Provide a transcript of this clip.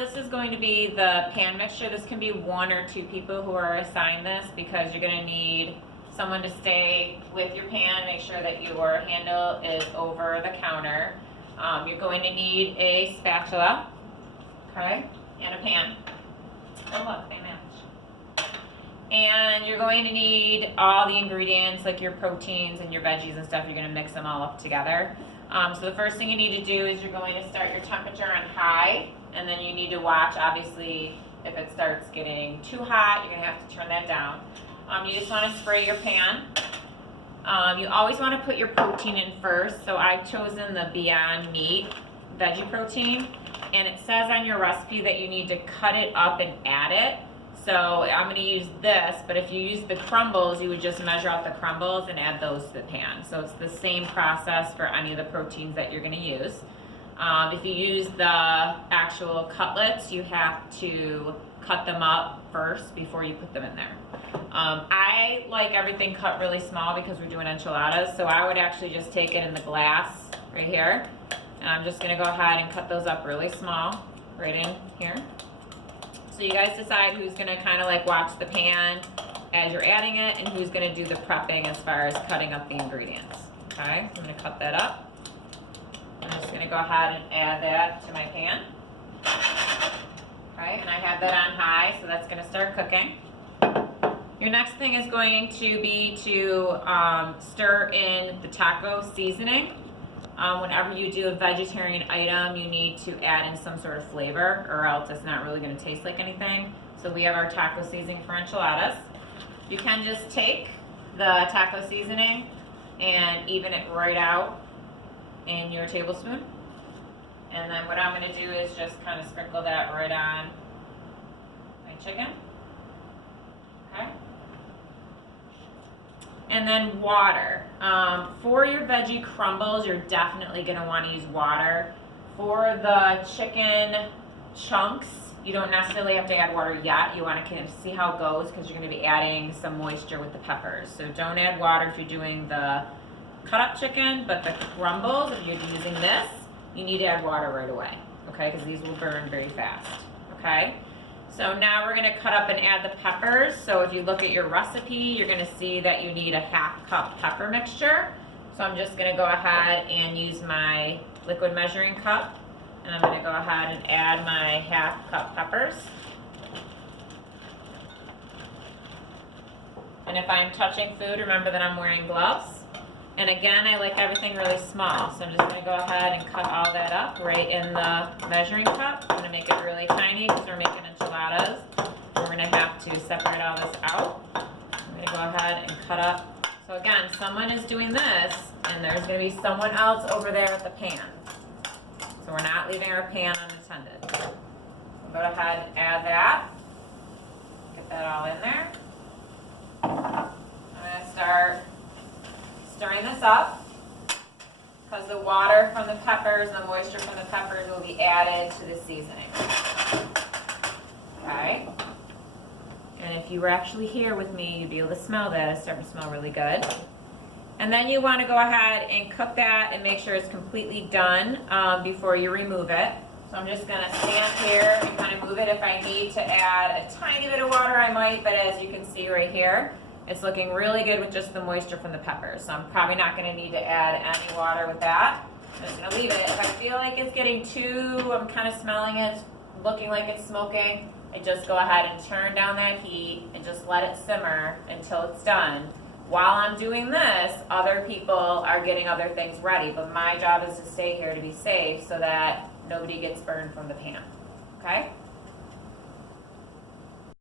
this is going to be the pan mixture. This can be 1 or 2 people who are assigned this because you're gonna need someone to stay with your pan, make sure that your handle is over the counter. You're going to need a spatula, okay, and a pan. Oh look, they match. And you're going to need all the ingredients, like your proteins and your veggies and stuff. You're gonna mix them all up together. So the first thing you need to do is you're going to start your temperature on high, and then you need to watch, obviously, if it starts getting too hot, you're gonna have to turn that down. You just wanna spray your pan. You always wanna put your protein in first, so I've chosen the Beyond Meat veggie protein, and it says on your recipe that you need to cut it up and add it. So I'm gonna use this, but if you use the crumbles, you would just measure out the crumbles and add those to the pan. So it's the same process for any of the proteins that you're gonna use. If you use the actual cutlets, you have to cut them up first before you put them in there. I like everything cut really small because we're doing enchiladas, so I would actually just take it in the glass right here, and I'm just gonna go ahead and cut those up really small right in here. So you guys decide who's gonna kind of like watch the pan as you're adding it and who's gonna do the prepping as far as cutting up the ingredients. Okay, so I'm gonna cut that up. I'm just gonna go ahead and add that to my pan. Okay, and I have that on high, so that's gonna start cooking. Your next thing is going to be to stir in the taco seasoning. Whenever you do a vegetarian item, you need to add in some sort of flavor, or else it's not really gonna taste like anything. So we have our taco seasoning for enchiladas. You can just take the taco seasoning and even it right out in your tablespoon. And then what I'm gonna do is just kind of sprinkle that right on my chicken. Okay. And then water. For your veggie crumbles, you're definitely gonna wanna use water. For the chicken chunks, you don't necessarily have to add water yet. You wanna kind of see how it goes because you're gonna be adding some moisture with the peppers. So don't add water if you're doing the cut up chicken, but the crumbles, if you're using this, you need to add water right away, okay? Because these will burn very fast, okay? So now we're gonna cut up and add the peppers. So if you look at your recipe, you're gonna see that you need a 1/2 cup pepper mixture. So I'm just gonna go ahead and use my liquid measuring cup, and I'm gonna go ahead and add my 1/2 cup peppers. And if I'm touching food, remember that I'm wearing gloves. And again, I like everything really small, so I'm just gonna go ahead and cut all that up right in the measuring cup. I'm gonna make it really tiny because we're making enchiladas. We're gonna have to separate all this out. I'm gonna go ahead and cut up. So again, someone is doing this, and there's gonna be someone else over there at the pan. So we're not leaving our pan unattended. We'll go ahead and add that. Get that all in there. I'm gonna start stirring this up because the water from the peppers and the moisture from the peppers will be added to the seasoning. Okay. And if you were actually here with me, you'd be able to smell this. It's starting to smell really good. And then you want to go ahead and cook that and make sure it's completely done before you remove it. So I'm just going to stand here and kind of move it. If I need to add a tiny bit of water, I might, but as you can see right here, it's looking really good with just the moisture from the peppers. So I'm probably not gonna need to add any water with that. I'm just gonna leave it. If I feel like it's getting too, I'm kind of smelling it, looking like it's smoking, I just go ahead and turn down that heat and just let it simmer until it's done. While I'm doing this, other people are getting other things ready, but my job is to stay here to be safe so that nobody gets burned from the pan, okay?